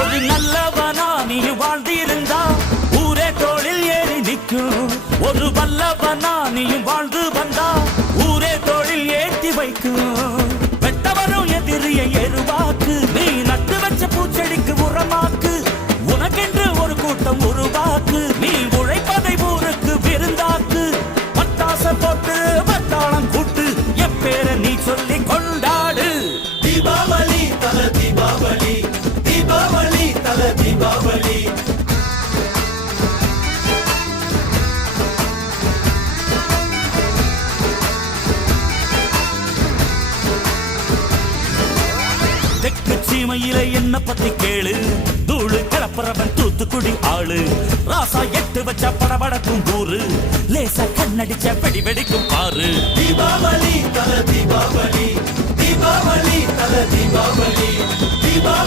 ஒரு நல்லவனா நீ வாழ்ந்திருந்தா ஊரே தோளில் ஏறி நிற்கும். ஒரு வல்லவனா நீயும் வாழ்ந்து வந்தா ஊரே தோளில் ஏற்றி வைக்கும். வெட்டவரும் எதிரியை எருவாக்கு, நீ நட்டு வச்ச பூச்செடிக்கு உரமாக்கு. உனக்கென்று ஒரு கூட்டம் உருவாக்கு, நீ உழைப்பதை ஊருக்கு விருந்தாக்கு. பட்டாச போட்டு பட்டாளம் கூட்டு, என் பேரை நீ சொல்லி கொண்டாடு. தீபாவளி தல தீபாவளி, தீபாவளி தல தீபாவளி. தெற்கு சீமையில என்ன பத்தி கேளு, தூளு கிளப்புறவன் தூத்துக்குடி ஆளு. ராசா எட்டு வச்ச படபடக்கும் ஊரு, லேசா கண்ணடிச்ச வெடி வெடிக்கும் பாரு. தீபாவளி தல தீபாவளி, தீபாவளி தல தீபாவளி, தீபாவளி.